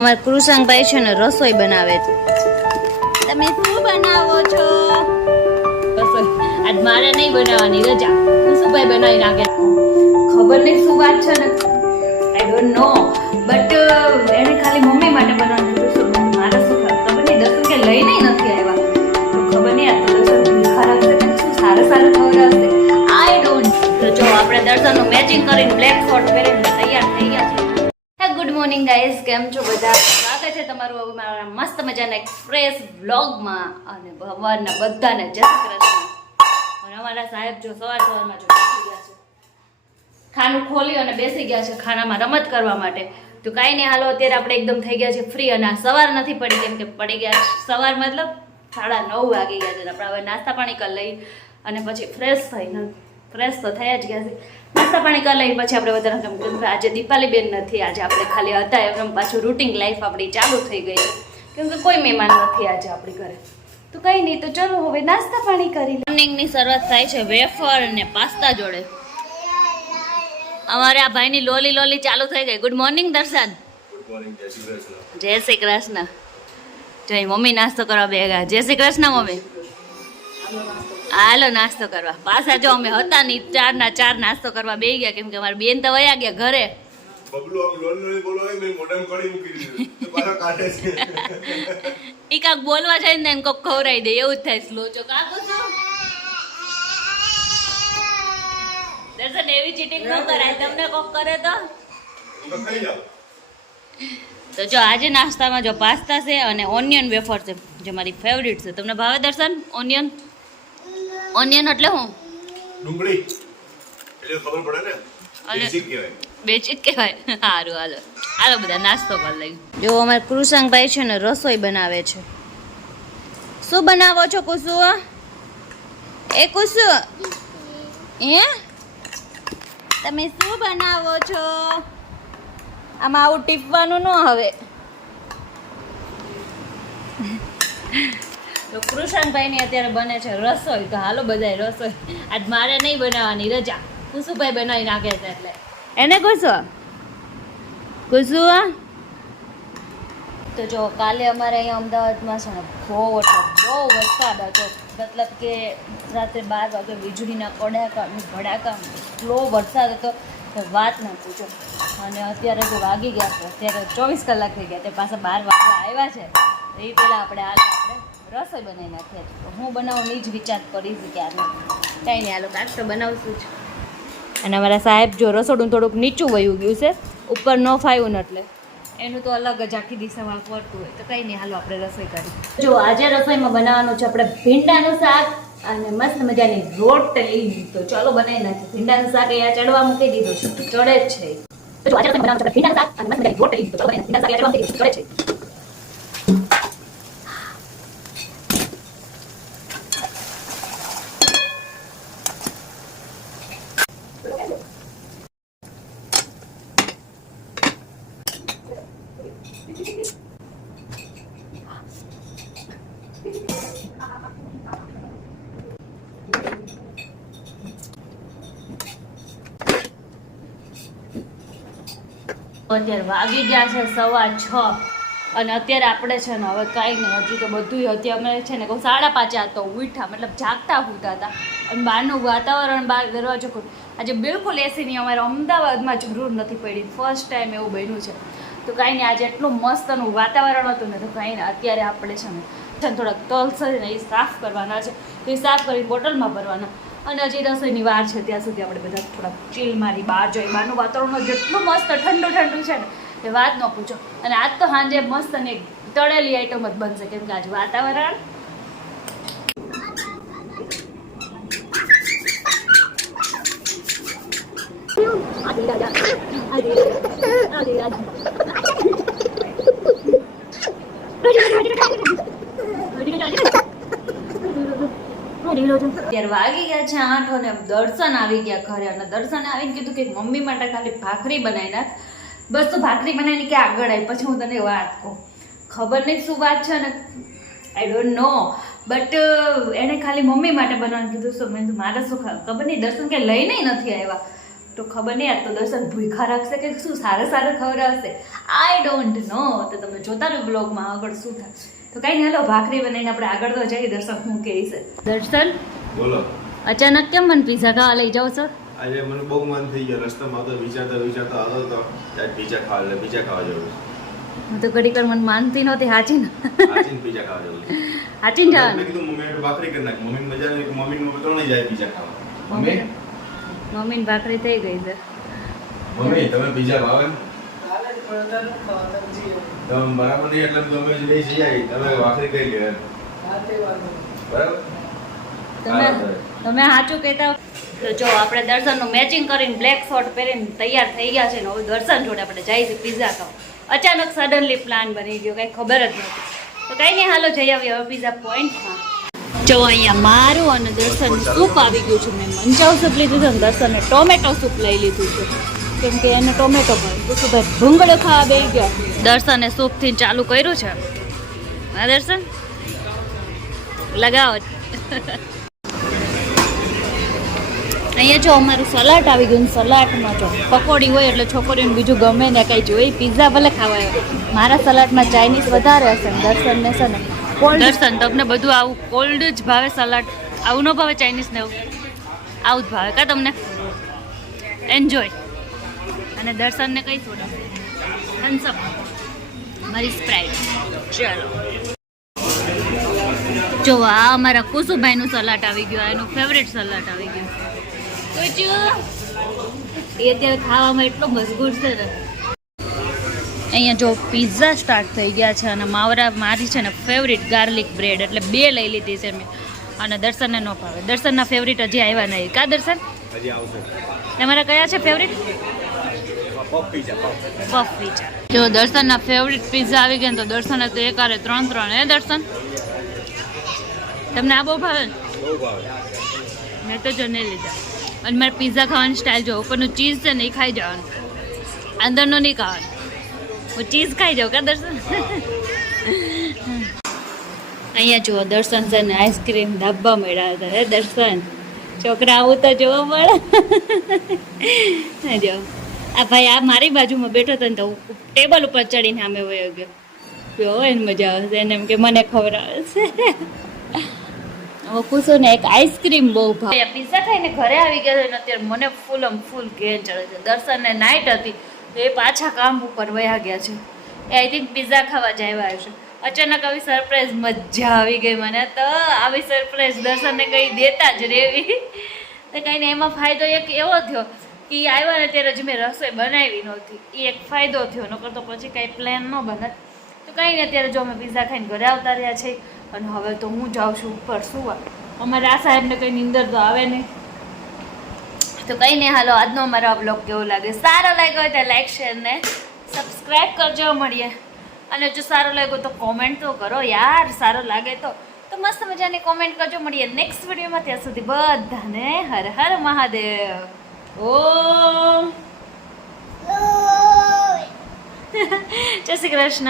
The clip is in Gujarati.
અમારા કૃષાંગભાઈ છે ને રસોઈ બનાવે છે. તમે શું બનાવો છો? રસોઈ આજ મારે નહીં બનાવવાની, રજા. કૃષુભાઈ બનાવી નાખે. ખબર નહીં શું વાત છે ને, આઈ ડોન્ટ નો, બટ એને ખાલી મમ્મી માટે બનાવવાનું કીધું. મારે શું ખબર નહીં, દર્શન કે લઈને નથી આવ્યા તો ખબર નહીં. આ તો દર્શન ખરાબ છે કે શું સારું ખબર હશે, આઈ ડોન્ટ. તો જો આપણે દર્શનનું મેચિંગ કરીને બ્લેક શોર્ટ પહેરીને તૈયાર થઈ ગયા છે. ગુડ મોર્નિંગ ગાઈઝ, કેમ છો બધા? સ્વાગત છે તમારું મારા મસ્ત મજાના એક ફ્રેશ વ્લોગમાં. અને ભગવાનના બધાને જય શ્રી કૃષ્ણ. અને અમારા સાહેબ જો સવારમાં જો બેસી ગયા છે, ખાનું ખોલી અને બેસી ગયા છે ખાનામાં રમત કરવા માટે. તો કાંઈ નહીં, હાલો અત્યારે આપણે એકદમ થઈ ગયા છે ફ્રી. અને આ સવાર નથી પડી, કેમ કે પડી ગયા સવાર મતલબ 9:30 વાગી ગયા છે. આપણે હવે નાસ્તા પાણી કરી લઈ અને પછી ફ્રેશ થઈને ફ્રેશ તો થયા જ ગયા છે. નાસ્તા પાણી કરી લઈને પછી આપણે વધારે કેમ કે આજે દીપાલી બેન નથી, આજે આપણે ખાલી હતા એમ. પાછું રૂટીન લાઈફ આપણી ચાલુ થઈ ગઈ છે, કેમ કે કોઈ મહેમાન નથી આજે આપણી ઘરે. તો કંઈ નહીં, તો ચલો હવે નાસ્તા પાણી કરી. મોર્નિંગની શરૂઆત થાય છે વેફર અને પાસ્તા જોડે. અમારે આ ભાઈની લોલી ચાલુ થઈ ગઈ. ગુડ મોર્નિંગ દર્શન. ગુડ મોર્નિંગ, જય શ્રી કૃષ્ણ. જય શ્રી કૃષ્ણ. જય મમ્મી નાસ્તો કરવા બે ગયા. જય શ્રી કૃષ્ણ મમ્મી. હાલો નાસ્તો કરવા. પાછા જો અમે હતા નહીં, 4 નાસ્તો કરવા બે ગયા, કેમ કે અમારી બેન તો વયા ગયા ઘરે. બબલુ આમ લોલ બોલવા મેં મોઢામાં કડી મૂકી દીધું તો પાછા કાઢે છે. ઈ કાક બોલવા જાય ને કોક ખવરાઈ દે, એવું જ થાય. સ્લો ચો કાકો છો દર્શન, એવી ચીટિંગ ન કરાય. તમને કોક કરે તો ખાઈ જાવ. તો જો આજે નાસ્તામાં જો પાસ્તા છે અને ઓનિયન વેફર છે, જે મારી ફેવરિટ છે. તમને ભાવે દર્શન ઓનિયન? ઓનિયન એટલે હું? ડુંગળી એટલે ખબર પડે ને, બેસિક કહેવાય. બેચિત કહેવાય. સારું, હાલો બધા નાસ્તો કરી લઈ. જો અમારે કૃષાંગભાઈ છે ને રસોઈ બનાવે છે. શું બનાવો છો કુસુ? એ કુસુ, તમે શું બનાવો છો? આમાં આવું ટીપવાનું ન હવે. તો કૃષાંગભાઈ ની અત્યારે બને છે રસોઈ. તો હાલો બધા રસોઈ. આજ મારે નહીં બનાવવાની, રજા. કુસુભાઈ બનાવી નાખે છે એટલે એને કુસુ. તો જો કાલે અમારે અહીંયા અમદાવાદમાં છે ને બહુ વરસાદ હતો. મતલબ કે રાત્રે 12 વાગે વીજળીના ભડાકા એટલો વરસાદ હતો તો વાત ના પૂછો. અને અત્યારે જો વાગી ગયા છે, અત્યારે 24 કલાક થઈ ગયા, તે પાછા 12 વાગે આવ્યા છે. તો એ પહેલાં આપણે રસોઈ બનાવી નાખીએ. તો હું બનાવવાની જ વિચાર કરીશ ક્યારે. કંઈ નહીં, હાલો કાંક તો બનાવશું જ. અને અમારા સાહેબ જો રસોડું થોડુંક નીચું વયું ગયું છે, ઉપર ન ફાવ્યું ને એટલે એનું તો અલગ જ આખી દિશામાં ફરતું હોય. તો કંઈ નહીં, હાલો આપણે રસોઈ કરી. જો આજે રસોઈમાં બનાવવાનું છે આપણે ભીંડાનું શાક અને મસ્ત મજાની રોટલી. તો ચાલો બનાવી નાખીએ. ભીંડાનું શાક અહીંયા ચડવા મૂકી દીધું છે, ચડે જ છે. તો આજે રસોઈ બનાવવાનું છે ભીંડાનું શાક અને મસ્ત મજાની રોટલી. તો ચાલો ભીંડાનું શાક અહીંયા ચડવા મૂકી દીધું, ચડે છે. અત્યારે વાગી ગયા છે 6:15 અને અત્યારે આપણે છે ને હવે કાંઈ નહીં, હજુ તો બધું અત્યારે અમે છે ને 5:30 તો ઉઠ્યા, મતલબ જાગતા ઉઠતા હતા. અને બહારનું વાતાવરણ, બહાર દરવાજો ખોલ, આજે બિલકુલ એસીની અમારે અમદાવાદમાં જરૂર નથી પડી. ફર્સ્ટ ટાઈમ એવું બન્યું છે. તો કાંઈ નહીં, આજે એટલું મસ્તનું વાતાવરણ હતું ને, તો કાંઈ નહીં અત્યારે આપણે છે ને થોડાક તલ છે ને એ સાફ કરવાના છે. તો એ સાફ કરી બોટલમાં ભરવાના. અને હજી રસોઈની વાર છે, ત્યાં સુધી આપણે બધા થોડાક ચીલ મારી બહાર જોઈએ. બહારનું વાતાવરણ જેટલું મસ્ત ઠંડુ છે ને એ વાત ન પૂછો. અને આજ તો સાંજે મસ્ત અને તળેલી આઈટમ જ બનશે, કેમ કે આજે વાતાવરણ અત્યારે વાગી ગયા છે 8 અને દર્શન આવી ગયા ઘરે. અને દર્શન આવીને કીધું કે મમ્મી માટે ખાલી ભાખરી બનાવી નાખ. બસ તું ભાખરી બનાવીને કે આગળ આવી, પછી હું તને વાત કહું. ખબર નહીં શું વાત છે ને, આઈ ડોન્ટ નો, બટ એને ખાલી મમ્મી માટે બનાવવાનું કીધું. શું મેં મારે શું ખબર નહીં, દર્શન કે લઈને નથી આવ્યા તો ખબર નહીં આજ તો દર્શન ભૂખા રાખશે કે શું સારા સારા ખવડાવશે આઈ ડોન્ટ નો. તો તમે જોતા રહો બ્લોગમાં આગળ શું થાય. તો કઈ નહીં, હાલો ભાખરી બનાવીને આપણે આગળ તો જઈએ. દર્શન શું કહે છે? દર્શન બોલો. અચાનક કેમ મને પીઝા ખાવા લઈ જાઓ છો? આજે મને બહુ મન થઈ ગયું, રસ્તામાં તો વિચારતા હતો તો ત્યારે પીઝા ખાવા જવું હું તો ઘડી કર મને માનતી નહોતી. હાચી ને આજીન પીઝા ખાવા જવું હાચી ને મેં કીધું મમ્મી તો ભાખરી કરી નાખ. મમ્મી મજા નહીં, મમ્મી તો નહીં જાય પીઝા ખાવા. મમ્મીની ભાખરી થઈ ગઈ છે. મમ્મી તમે પીઝા ભાવે ને? તમે બરાબર નહીં એટલે તમે જ લઈ જઈ આવી, તમે ભાખરી કરી લે બરાબર. તમે સાચું કહેતા. તો જો આપણે દર્શનનું મેચિંગ કરીને બ્લેક શર્ટ પહેરીને તૈયાર થઈ ગયા છે ને હવે દર્શન જોડે આપણે જઈએ છીએ પીઝા ખાવા. અચાનક સડનલી પ્લાન બની ગયો, કંઈ ખબર જ નથી. તો કંઈ નહીં, હાલો જઈ આવીએ હવે પીઝા પોઈન્ટમાં. જો અહીંયા મારું અને દર્શન સૂપ આવી ગયું છે. મેં મંચાવ સૂપ લીધું છે અને દર્શને ટોમેટો સૂપ લઈ લીધું છે કેમ કે એને ટોમેટો ભાવે. તો શું ભાઈ ભૂંગળો ખાવા બેસી ગયા. દર્શને સૂપથી ચાલુ કર્યું છે. હા દર્શન લગાવો. અહીંયા જો અમારું સલાડ આવી ગયું. સલાડમાં જો પકોડી હોય એટલે છોકરીઓને બીજું ગમે ને કંઈ જોઈએ. પીઝા ભલે ખાવા આવે, મારા સલાડમાં ચાઇનીઝ વધારે હશે ને દર્શનને છે ને કોલ્ડ. દર્શન તમને બધું આવું કોલ્ડ જ ભાવે? સલાડ આવું ન ભાવે? ચાઇનીઝ ને આવું જ ભાવે કા તમને? એન્જોય. અને દર્શનને કઈ સોડા? થમ્સઅપ, મારી સ્પ્રાઇટ. ચાલો જો આ અમારા કુસુભાઈનું સલાડ આવી ગયું. એનું ફેવરેટ સલાડ આવી ગયું. એ અત્યારે ખાવામાં એટલો મજબૂર છે ને. અહીંયા જો પિઝા સ્ટાર્ટ થઈ ગયા છે અને મારી છે ને ફેવરિટ ગાર્લિક બ્રેડ એટલે 2 લઈ લીધી છે મેં. અને દર્શનને ન ભાવે. દર્શનના ફેવરિટ હજી આવ્યા નહીં કા દર્શન? હજી આવશે. તમારા કયા છે ફેવરિટ? Puff pizza. જો દર્શનના ફેવરિટ પિઝા આવી ગયા ને તો દર્શને તો એકારે 3 હે દર્શન? તમને આ બહુ ભાવે ને? બહુ ભાવે. મેં તો જો નહીં લીધા. અને મારે પિઝા ખાવાની સ્ટાઇલ જો ઉપરનું ચીઝ છે ને એ ખાઈ જવાનું, અંદરનું નહીં ખાવાનું. હું ચીઝ ખાઈ જાઉં કા દર્શન? અહીંયા જુઓ દર્શન છે ને આઈસ્ક્રીમ ધાબા મળ્યા હતા. હે દર્શન છોકરા આવું તો જોવા મળે. જો આ ભાઈ આ મારી બાજુમાં બેઠો હતો ને તો ટેબલ ઉપર ચડીને સામે વયો ગયો. એને મજા આવે છે. એને એમ કે મને ખવડાવે છે. હવે પૂછો ને એક આઈસ્ક્રીમ બહુ ભાવે. પિઝા ખાઈને ઘરે આવી ગયા છે ને અત્યારે મને ફૂલ ઘેર ચડે છે. દર્શનને નાઇટ હતી તો એ પાછા કામ ઉપર વયા ગયા છે. એ આઈ થિંક પિઝા ખાવા જ આવ્યા હશે. અચાનક આવી સરપ્રાઈઝ મજા આવી ગઈ મને તો. આવી સરપ્રાઈઝ દર્શનને કંઈ દેતા જ રેવી. તો કંઈ ને એમાં ફાયદો એક એવો થયો કે એ આવ્યા ને ત્યારે જ મેં રસોઈ બનાવી નહોતી. એ એક ફાયદો થયો. નકર તો પછી કાંઈ પ્લાન ન બને. તો કંઈ નહીં, અત્યારે જો અમે પિઝા ખાઈને ઘરે આવતા રહ્યા છે અને હવે તો હું જાઉં છું ઉપર સુવા. અમારે આ સાહેબને કંઈ નીંદર તો આવે નહીં. તો કંઈ નહીં, હાલો આજનો અમારો આ બ્લોગ કેવો લાગે? સારો લાગ્યો હોય તો લાઈક શેર ને સબસ્ક્રાઈબ કરજો. મળીએ. અને જો સારો લાગ્યો તો કોમેન્ટ તો કરો યાર. સારો લાગે તો મસ્ત મજાની કોમેન્ટ કરજો. મળીએ નેક્સ્ટ વિડીયોમાં. ત્યાં સુધી બધાને હર હર મહાદેવ. ઓમ જય શ્રી કૃષ્ણ.